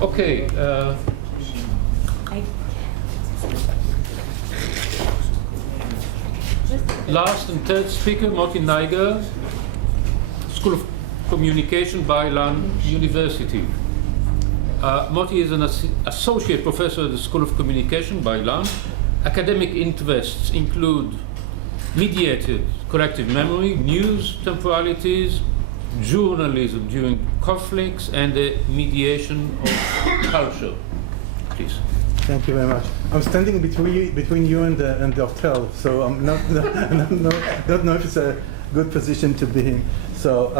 Okay. Last and third speaker, Moti Neiger, School of Communication, Bar Ilan University. Moti is an associate professor at the School of Communication, Bar Ilan. Academic interests include mediated collective memory, news temporalities, journalism during conflicts, and the mediation of culture. Please. Thank you very much. I'm standing between you and the hotel, so I'm not don't know if it's a good position to be in. So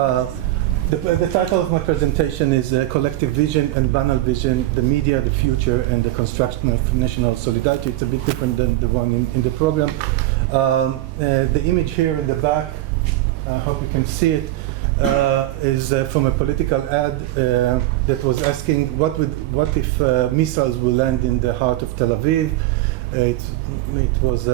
the title of my presentation is Collective Vision and Banal Vision: The Media, the Future, and the Construction of National Solidarity. It's a bit different than the one in the program. The image here in the back, I hope you can see it, is from a political ad that was asking what if missiles will land in the heart of Tel Aviv. It was,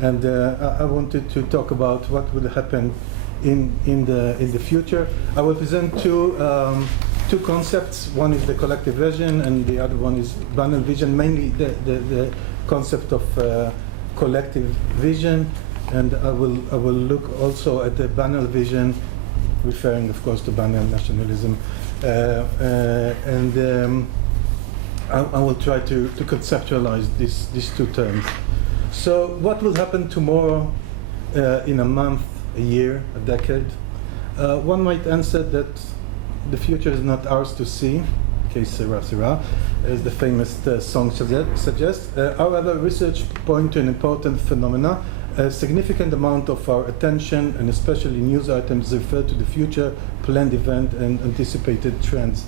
and I wanted to talk about what will happen in the future. I will present two concepts. One is the collective vision, and the other one is banal vision. Mainly the concept of collective vision, and I will look also at the banal vision, referring, of course, to banal nationalism, and I will try to conceptualize these two terms. So, what will happen tomorrow, in a month, a year, a decade? One might answer that the future is not ours to see, Sirah, Sirah, as the famous song suggests. However, research points to an important phenomena. A significant amount of our attention, and especially news items, refer to the future, planned event, and anticipated trends.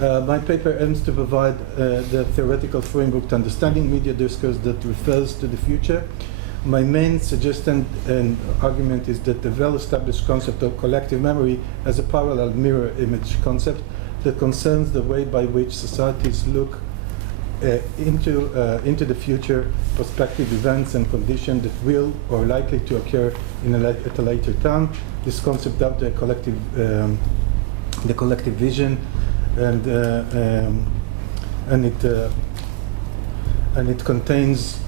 My paper aims to provide the theoretical framework to understanding media discourse that refers to the future. My main suggestion and argument is that the well-established concept of collective memory has a parallel mirror image concept that concerns the way by which societies look into the future, prospective events and conditions that will or likely to occur at a later time. This concept of the collective vision, and it contains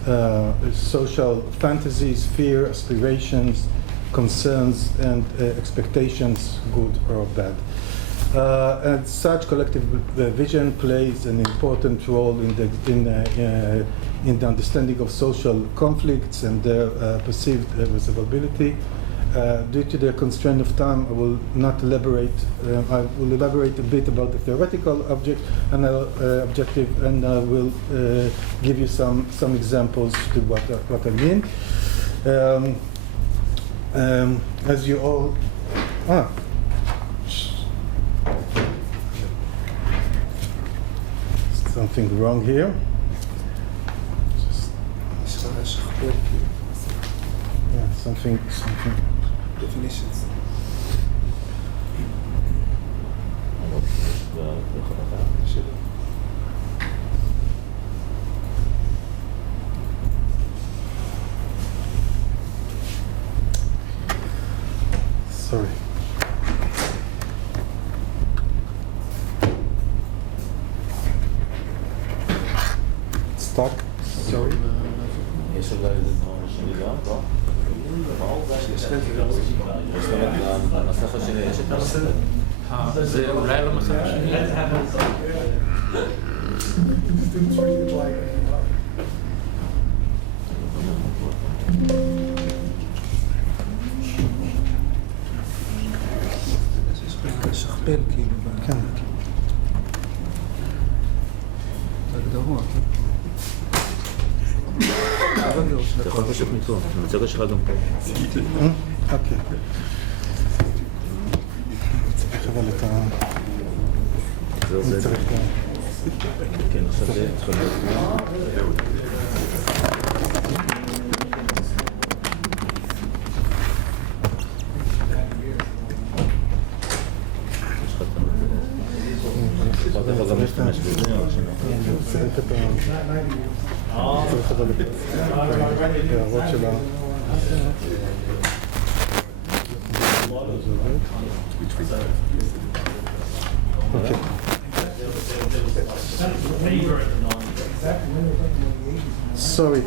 social fantasies, fear, aspirations, concerns, and expectations, good or bad. And such collective vision plays an important role in the understanding of social conflicts and their perceived resolvability. Due to the constraint of time, I will not elaborate. I will elaborate a bit about the theoretical objective, and I will give you some examples to what I mean. As you all, something wrong here. Something. Definitions. Sorry. Stuck. Sorry. זה אולי על המסך השני? לשכפל כאילו בהגדרות. אתה יכול פשוט מפה, המצגת שלך גם פה. אוקיי. צריך אבל את ה... זה צריך גם... כן, עכשיו זה צריך להיות... אתה יכול גם להשתמש בזה או שלא? צריך את ה... צריך אבל את הערות של ה... אוקיי. Sorry.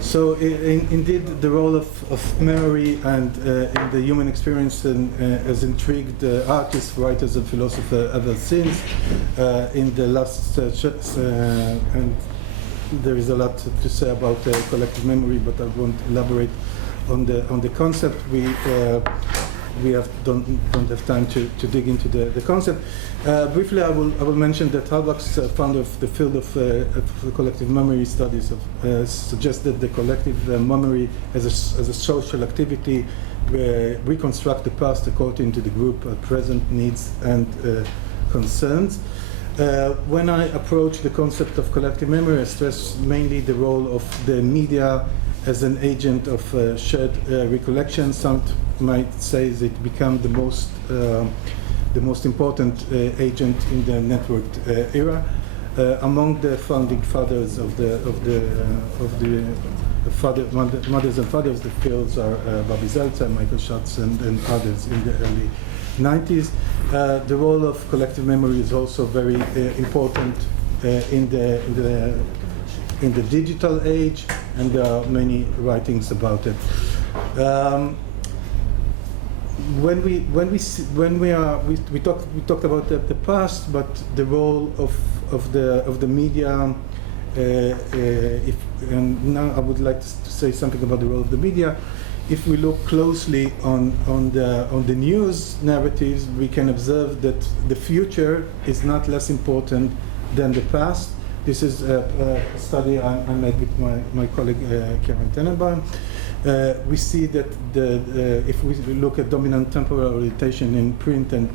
So indeed, the role of memory and in the human experience has intrigued artists, writers, and philosophers ever since. In the last, and there is a lot to say about collective memory, but I won't elaborate on the concept. We don't have time to dig into the concept. Briefly, I will mention that Halbach's founder of the field of collective memory studies suggested the collective memory as a social activity where reconstruct the past according to the group present needs and concerns. When I approach the concept of collective memory, I stress mainly the role of the media as an agent of shared recollection. Some might say that it became the most important agent in the networked era. Among the founding fathers of the mothers and fathers of the fields are Bobby Zeltzer, Michael Schatz, and others in the early 90s. The role of collective memory is also very important in the digital age, and there are many writings about it. We talked about the past, but the role of the media. And now I would like to say something about the role of the media. If we look closely on the news narratives, we can observe that the future is not less important than the past. This is a study I made with my colleague Karen Tenenbaum. We see that if we look at dominant temporal orientation in print and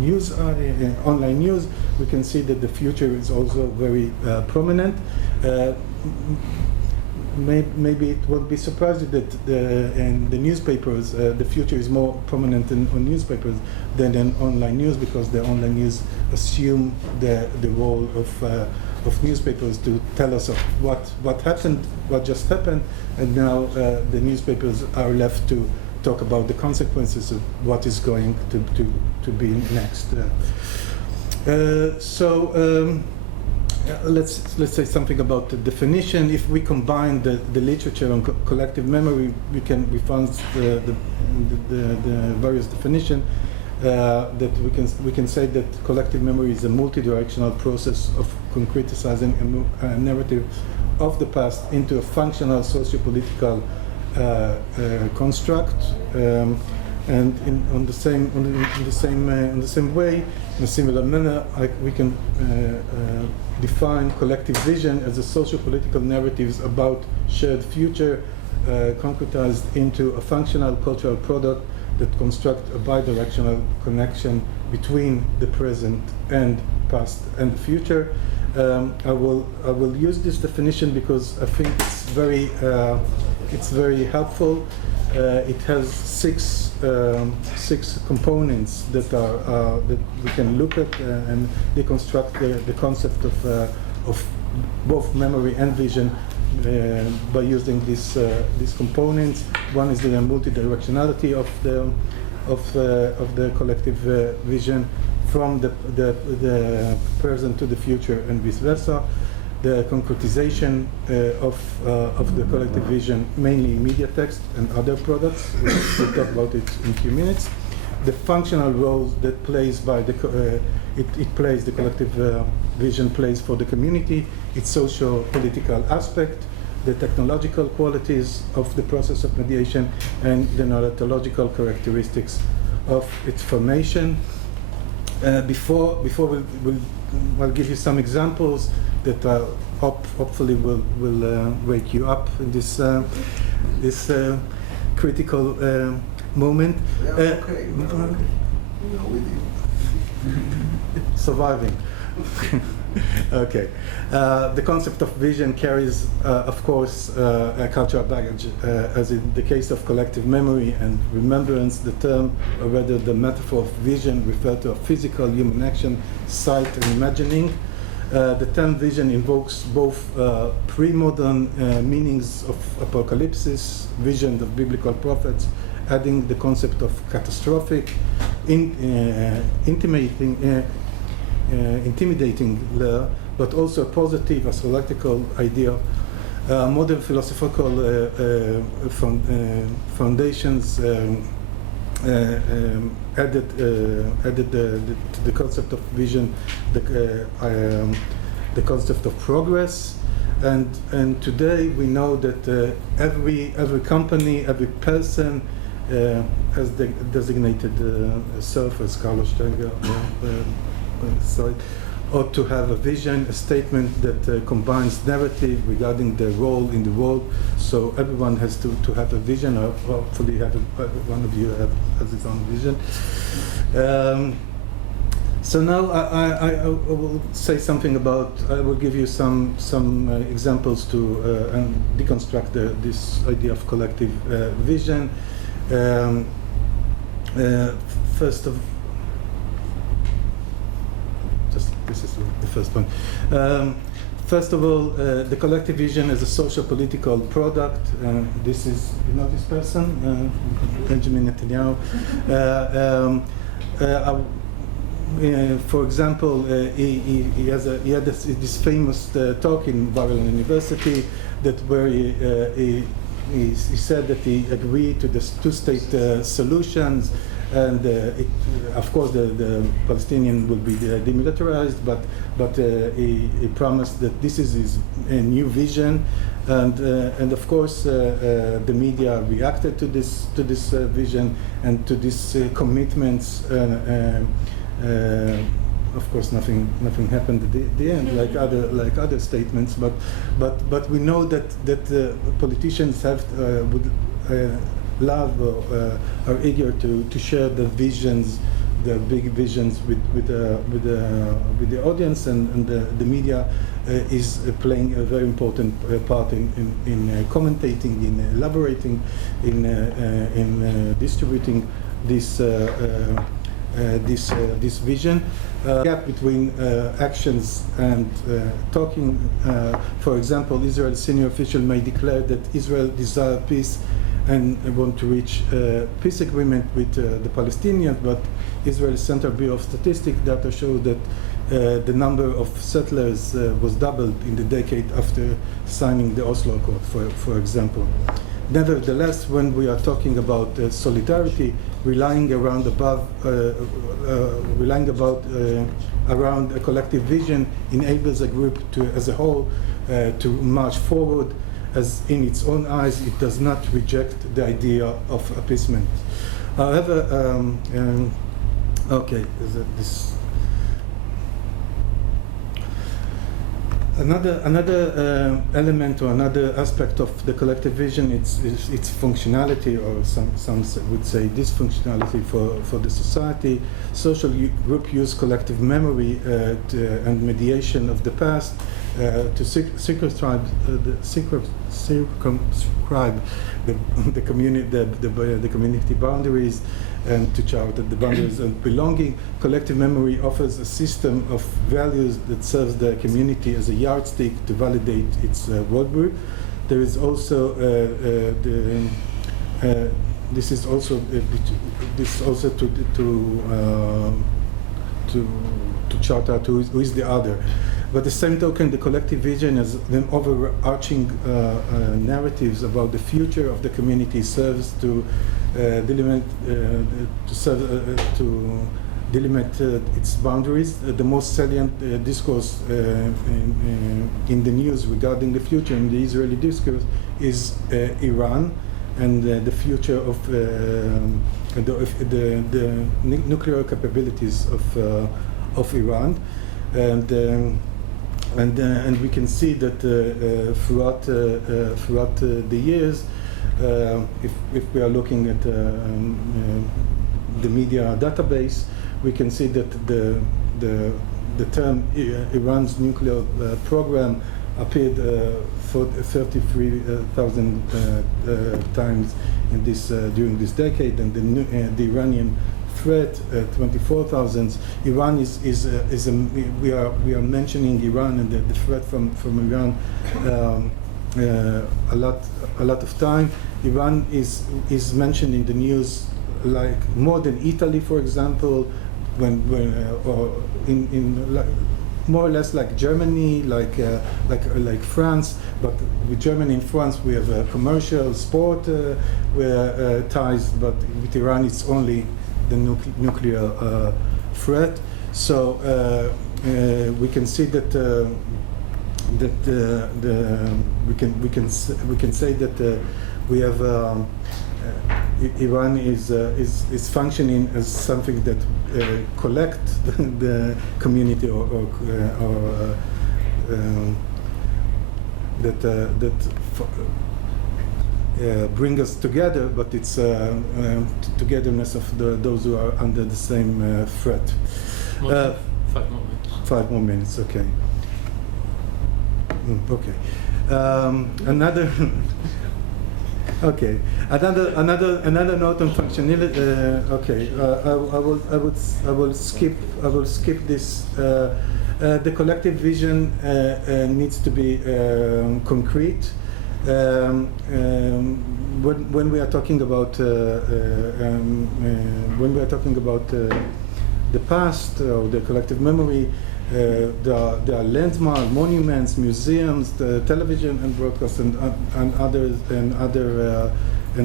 news, online news, we can see that the future is also very prominent. Maybe it won't be surprising that in the newspapers, the future is more prominent on newspapers than in online news, because the online news assume the role of newspapers to tell us of what happened, what just happened, and now the newspapers are left to talk about the consequences of what is going to be next. Let's say something about the definition. If we combine the literature on collective memory, we found the various definitions that we can say that collective memory is a multi-directional process of concretizing a narrative of the past into a functional socio-political construct. And in the same way, in a similar manner, we can define collective vision as a socio-political narratives about shared future, concretized into a functional cultural product that construct a bidirectional connection between the present and past and the future. I will use this definition because I think it's very helpful. It has six components that we can look at and deconstruct the concept of both memory and vision by using these components. One is the multidirectionality of the collective vision from the present to the future and vice versa. The concretization of the collective vision, mainly in media text and other products. We'll talk about it in a few minutes. The functional role that plays by the collective vision plays for the community, its socio-political aspect, the technological qualities of the process of mediation, and the narratological characteristics of its formation. Before I'll give you some examples that hopefully will wake you up in this critical moment. Yeah, okay. With you. Surviving. Okay. The concept of vision carries, of course, a cultural baggage. As in the case of collective memory and remembrance, the term, or rather the metaphor of vision, refer to a physical human action, sight, and imagining. The term vision invokes both pre-modern meanings of apocalypse, vision of biblical prophets, adding the concept of catastrophic, intimating intimidating layer, but also a positive astrological idea. Modern philosophical foundations added to the concept of vision the concept of progress, and today we know that every company, every person has designated self, as Carlos Steger ought to have a vision, a statement that combines narrative regarding their role in the world. So everyone has to have a vision, or hopefully one of you has his own vision. So now I will say something about, I will give you some examples to and deconstruct this idea of collective vision. First of this is the first one. First of all, the collective vision is a social political product. This is, you know this person, Benjamin Netanyahu. For example, he had this famous talk in Bar Ilan University where he said that he agreed to the two-state solutions. And of course, the Palestinian will be demilitarized, but he promised that this is his new vision, and of course the media reacted to this vision and to these commitments. Of course, nothing happened at the end, like other statements. But we know that politicians would love are eager to share the visions, the big visions with the audience, and the media is playing a very important part in commentating, in elaborating, in distributing this vision. Gap between actions and talking. For example, Israel's senior official may declare that Israel desires peace and want to reach peace agreement with the Palestinians, but Israel's Center Bureau of Statistics data shows that the number of settlers was doubled in the decade after signing the Oslo Accord, for example. Nevertheless, when we are talking about solidarity, relying around a collective vision enables a group as a whole to march forward, as in its own eyes it does not reject the idea of appeasement. However, another element or another aspect of the collective vision, its functionality, or some would say dysfunctionality for the society. Social group use collective memory and mediation of the past to circumscribe the community boundaries, and to chart the boundaries of belonging. Collective memory offers a system of values that serves the community as a yardstick to validate its worldview. There is also this is also to chart out who is the other. But the same token, the collective vision as the overarching narratives about the future of the community serves to delimit its boundaries. The most salient discourse in the news regarding the future in the Israeli discourse is Iran and the future of the nuclear capabilities of Iran, and we can see that throughout the years, if we are looking at the media database, we can see that the term Iran's nuclear program appeared 33,000 times in during this decade, and the Iranian threat 24,000. Iran we are mentioning Iran and the threat from Iran a lot of time. Iran is mentioned in the news like more than Italy, for example, or in like, more or less like Germany, like France, but with Germany and France we have commercial, sport ties, but with Iran it's only the nuclear threat. So we can see that we can say that we have Iran is functioning as something that collect the community or that bring us together, but it's togetherness of those who are under the same threat. 5 more minutes. 5 more minutes, okay. Okay. Another. Okay. Another note on functionality. Okay. I will skip this. The collective vision needs to be concrete. When we are talking about the past or the collective memory, there are landmarks, monuments, museums, the television and broadcast, and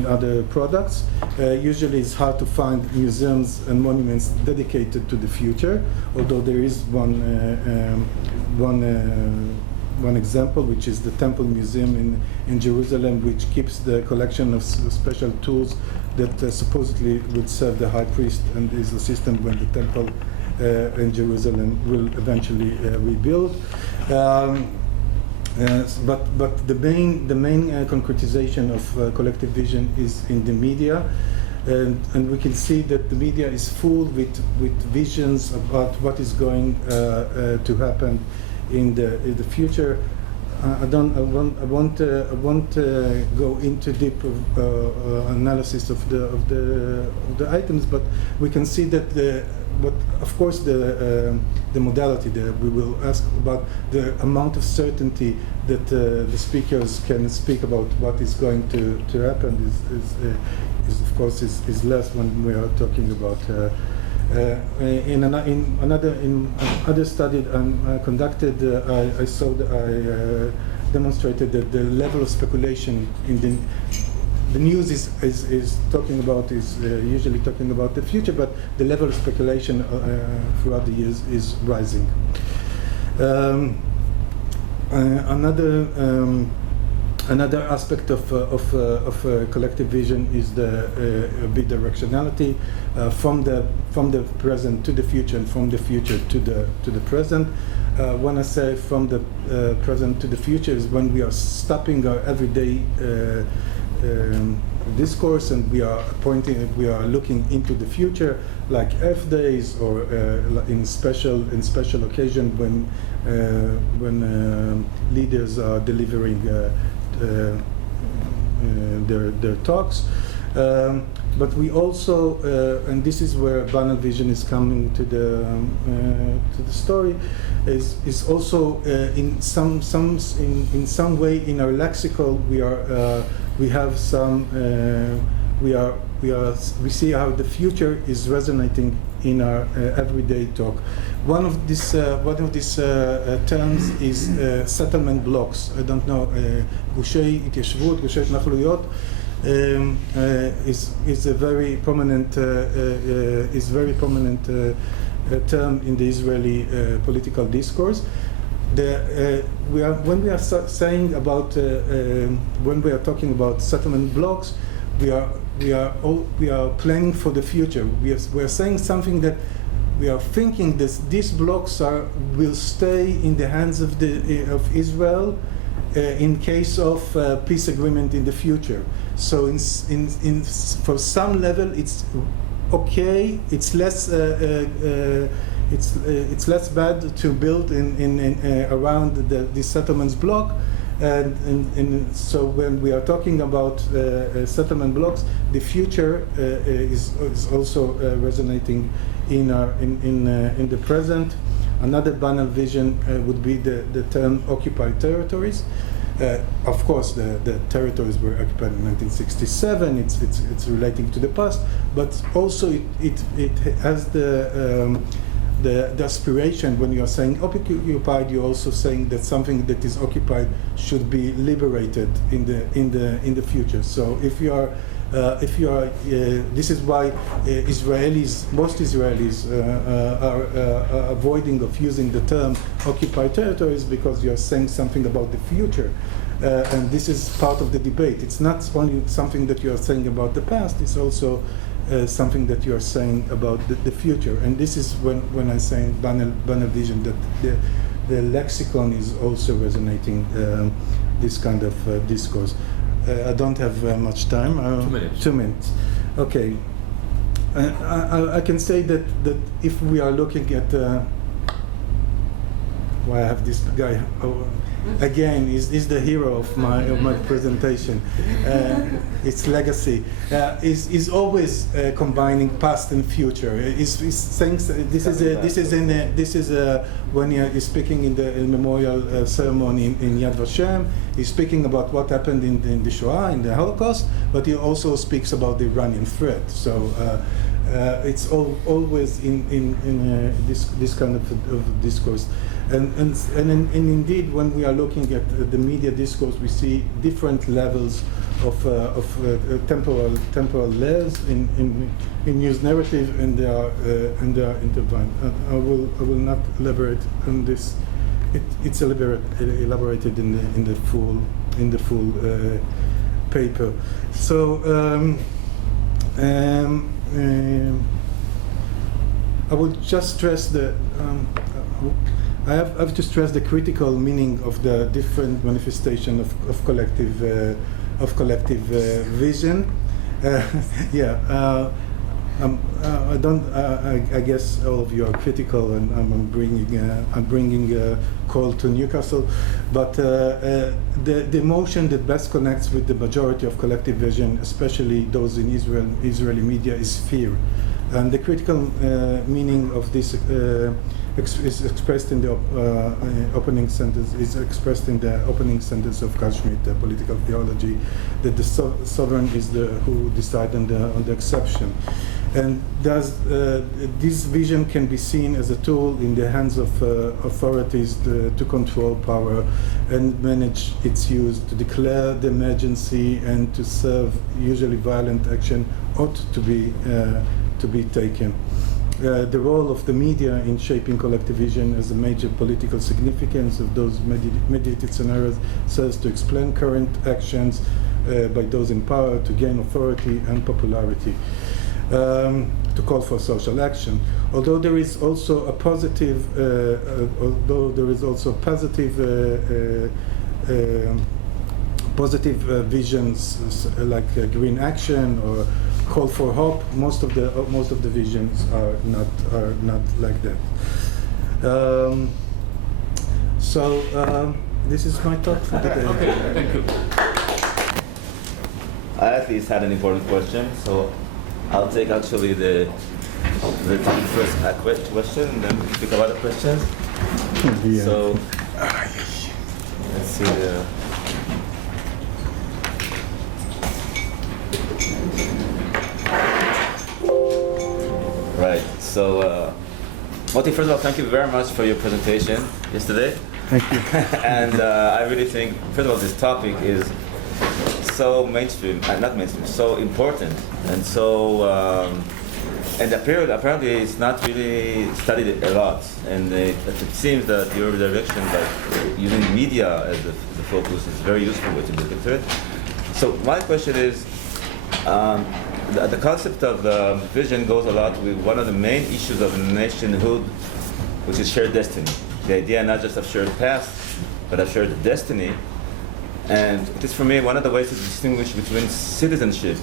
other products. Usually, it's hard to find museums and monuments dedicated to the future. Although there is one example, which is the Temple Museum in Jerusalem, which keeps the collection of special tools that supposedly would serve the high priest and his assistant when the temple in Jerusalem will eventually rebuild. But the main concretization of collective vision is in the media, and we can see that the media is full with visions about what is going to happen in the future. I won't go into deep analysis of the items, but we can see that but of course the modality that we will ask about, the amount of certainty that the speakers can speak about what is going to happen is of course is less when we are talking about. In another study conducted, I demonstrated that the level of speculation in the news is talking about usually talking about the future, but the level of speculation throughout the years is rising. Another aspect of collective vision is the bidirectionality from the present to the future and from the future to the present. When I say from the present to the future is when we are stopping our everyday discourse and we are looking into the future, like Earth days or in special occasion when leaders are delivering their talks. But we also, and this is where banal vision is coming to the story, is also in some way in our lexical we see how the future is resonating in our everyday talk. One of these terms is settlement blocks. I don't know, גושי התיישבות, גושי התנחלויות, is a very prominent term in the Israeli political discourse. When we are saying about when we are talking about settlement blocks, we are planning for the future. We are saying something that we are thinking that these blocks will stay in the hands of Israel in case of peace agreement in the future. So for some level it's okay. It's less it's less bad to build in around the settlements block. And so when we are talking about settlement blocks, the future is also resonating in the present. Another banal vision would be the term occupied territories. Of course, the territories were occupied in 1967. It's relating to the past, but also it has the aspiration. When you are saying occupied, you're also saying that something that is occupied should be liberated in the future. So if you are this is why most Israelis are avoiding of using the term occupied territories, because you're saying something about the future. And this is part of the debate. It's not only something that you are saying about the past, it's also something that you are saying about the future. And this is when I'm saying banal vision, that the lexicon is also resonating this kind of discourse. I don't have much time. 2 minutes. 2 minutes. Okay. I can say that if we are looking at why I have this guy again is the hero of my presentation. Its legacy is always combining past and future. Is saying this is when he is speaking in the memorial ceremony in Yad Vashem. He's speaking about what happened in the Shoah, in the Holocaust, but he also speaks about the Iranian threat. So it's always in this kind of discourse. And indeed, when we are looking at the media discourse, we see different levels of temporal layers in news narrative, and they are intertwined. I will not elaborate on this. It's elaborated in the full paper. So I will just stress I have to stress the critical meaning of the different manifestation of collective vision. I guess all of you are critical, and I'm bringing a call to Newcastle, but the emotion that best connects with the majority of collective vision, especially those in Israeli media, is fear, and the critical meaning of this is expressed in the opening sentence. Is expressed in the opening sentence of Kashmir, the political theology, that the sovereign is who decide on the exception, and this vision can be seen as a tool in the hands of authorities to control power and manage its use, to declare the emergency and to serve usually violent action ought to be taken. The role of the media in shaping collective vision as a major political significance of those mediated scenarios serves to explain current actions by those in power to gain authority and popularity, to call for social action. Although there is also positive visions like green action or call for hope, most of the visions are not like that. This is my talk for today. Okay, thank you. I at least had an important question, so I'll take actually the first question, and then we can pick up other questions. Yeah. So let's see. Right. So, Moti, first of all, thank you very much for your presentation yesterday. Thank you. And I really think, first of all, this topic is so mainstream, not mainstream, so important, and so, and apparently it's not really studied a lot. And it seems that your direction, like using media as the focus, is very useful way to look into it. So my question is, the concept of the vision goes a lot with one of the main issues of nationhood, which is shared destiny. The idea not just of shared past, but of shared destiny. And it is for me one of the ways to distinguish between citizenship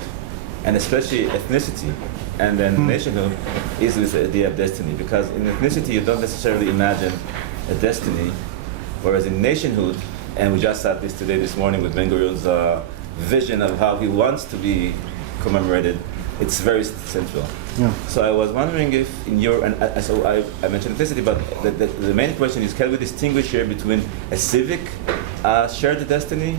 and especially ethnicity and then nationhood is with the idea of destiny. Because in ethnicity you don't necessarily imagine a destiny, whereas in nationhood, and we just had this morning with Ben-Gurion's vision of how he wants to be commemorated, it's very central. Yeah. So I was wondering if in your, and so I mentioned ethnicity, but the main question is, can we distinguish here between a civic shared destiny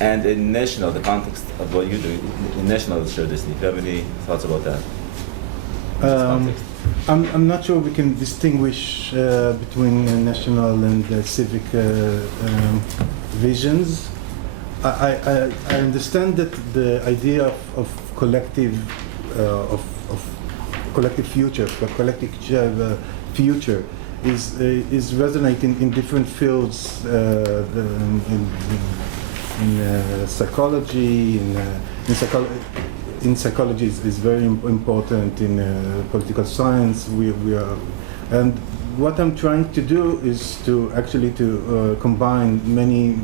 and a national, the context of what you do, a national shared destiny. Do you have any thoughts about that? I'm not sure we can distinguish between national and civic visions. I understand that the idea of collective of collective future, future is resonating in different fields in psychology, in psychology is very important, in political science we are, and what I'm trying to do is to actually combine many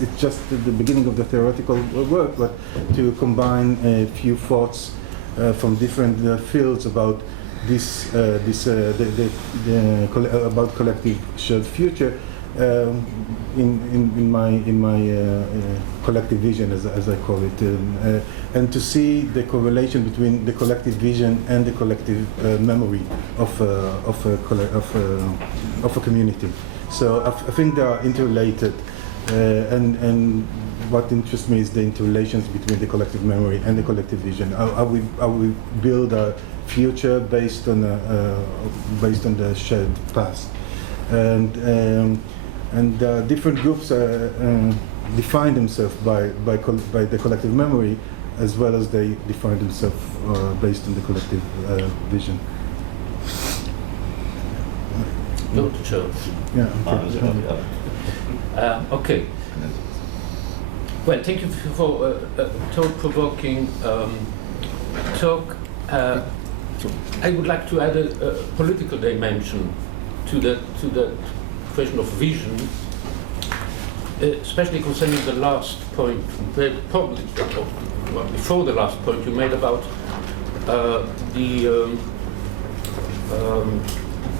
it's just the beginning of the theoretical work, but to combine a few thoughts from different fields about about collective shared future in my collective vision, as I call it, and to see the correlation between the collective vision and the collective memory of a community. So I think they are interrelated, and what interests me is the interrelations between the collective memory and the collective vision. How we build a future based on the shared past, and different groups define themselves by the collective memory, as well as they define themselves based on the collective vision. Go to church. Yeah. Okay. Well, thank you for a thought-provoking talk. I would like to add a political dimension to that question of vision, especially concerning the last point, probably before the last point you made about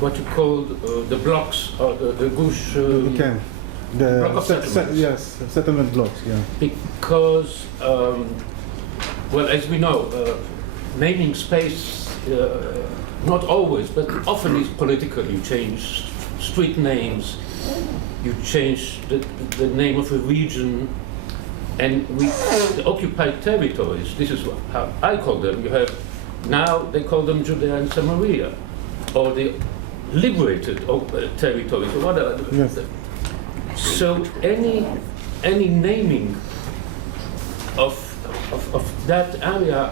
what you called the blocks, or the gush. Block of settlements. Yes, settlement blocks. Yeah. Because, well, as we know, naming space, not always, but often is political. You change street names, you change the name of a region, and the occupied territories, this is how I call them. You have, now they call them Judea and Samaria, or the liberated territories, or whatever. Yes. So any naming of that area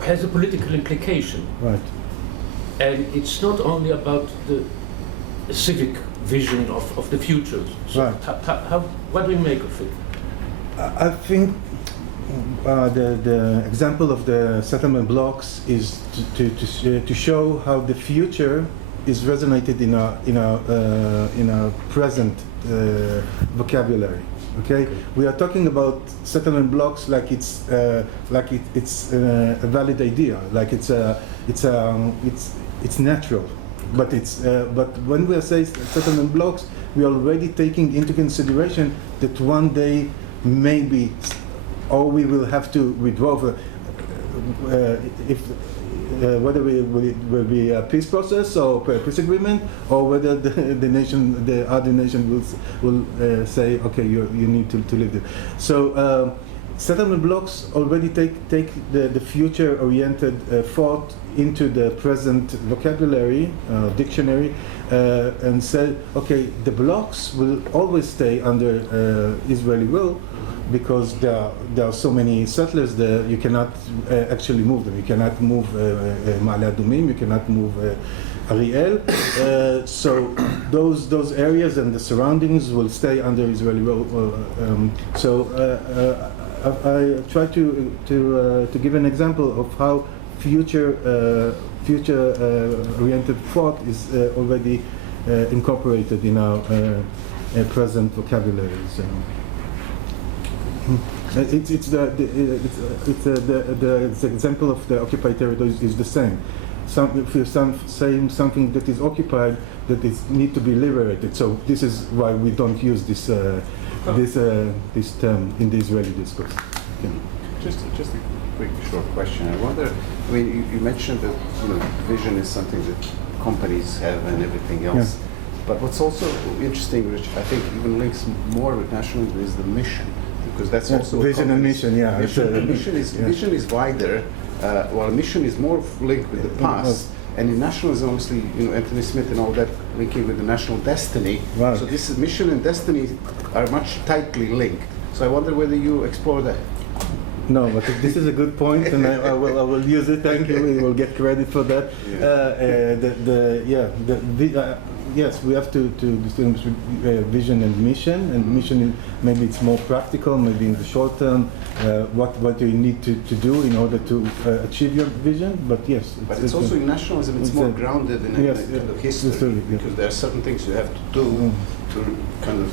has a political implication. Right. And it's not only about the civic vision of the future. So right. What do we make of it? I think the example of the settlement blocks is to show how the future is resonated in our present vocabulary. Okay, we are talking about settlement blocks like it's a valid idea, like it's natural, but when we say settlement blocks, we are already taking into consideration that one day maybe, or we will have to withdraw whether it will be a peace process or a peace agreement, or whether the other nation will say, okay, you need to live there. So settlement blocks already take the future-oriented thought into the present vocabulary, dictionary, and say, okay, the blocks will always stay under Israeli rule, because there are so many settlers there, you cannot actually move them. You cannot move Ma'ale Adumim, you cannot move Ariel. So those areas and the surroundings will stay under Israeli rule. I try to give an example of how future-oriented thought is already incorporated in our present vocabulary. So. It's the example of the occupied territories is the same. If you're saying something that is occupied, that is need to be liberated. So this is why we don't use this this term in the Israeli discourse. Yeah. Just a quick short question. I wonder. I mean, you mentioned that vision is something that companies have and everything else. Yeah. But what's also interesting, which I think even links more with nationalism, is the mission, because that's also vision and mission. Yeah, mission is wider. While mission is more linked with the past. And in nationalism, obviously, Anthony Smith and all that linking with the national destiny. Right. So this mission and destiny are much tightly linked. So I wonder whether you explore that. No, but this is a good point, and I will use it. Thank you. We will get credit for that. Yes, we have to distinguish vision and mission. And mission, maybe it's more practical. Maybe in the short term, what do you need to do in order to achieve your vision? But yes, it's also in nationalism. It's more grounded in a kind of history, because there are certain things you have to do to kind of.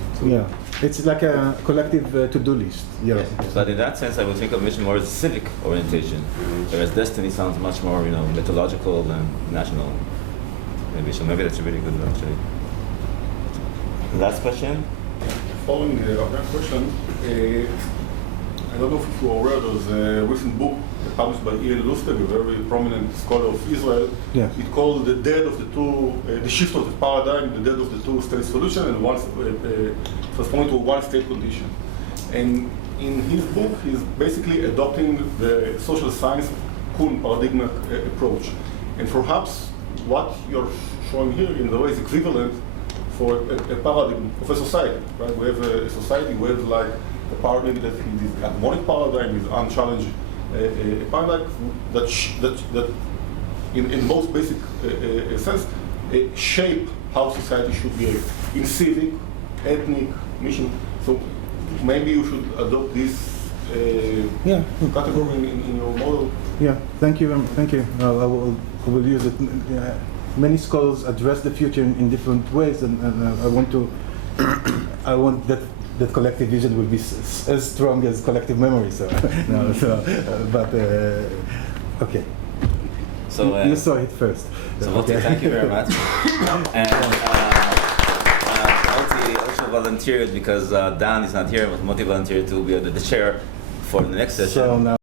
It's like a collective to-do list. Yeah. But in that sense, I would think of mission more as civic orientation, whereas destiny sounds much more, mythological than national. So maybe that's a really good one, actually. Last question? Following our question, I don't know if you are aware, there's a recent book published by E.L. Lustig, a very prominent scholar of Israel. Yeah. It called the death of the two, the shift of the paradigm, the death of the two-state solution, and transforming to a one-state condition. And in his book, he's basically adopting the social science Kuhn paradigmatic approach. And perhaps what you're showing here in the way is equivalent for a paradigm of a society, right? We have a society, we have like a paradigm that is a harmonic paradigm, is unchallenged a paradigm that in most basic sense shape how society should behave in civic, ethnic, mission. So maybe you should adopt this category in your model. Yeah, thank you. I will use it. Many scholars address the future in different ways, and I want that collective vision will be as strong as collective memory. So, okay. So you saw it first. So Moti, thank you very much. And Moti also volunteered because Dan is not here, but Moti volunteered to be the chair for the next session. So now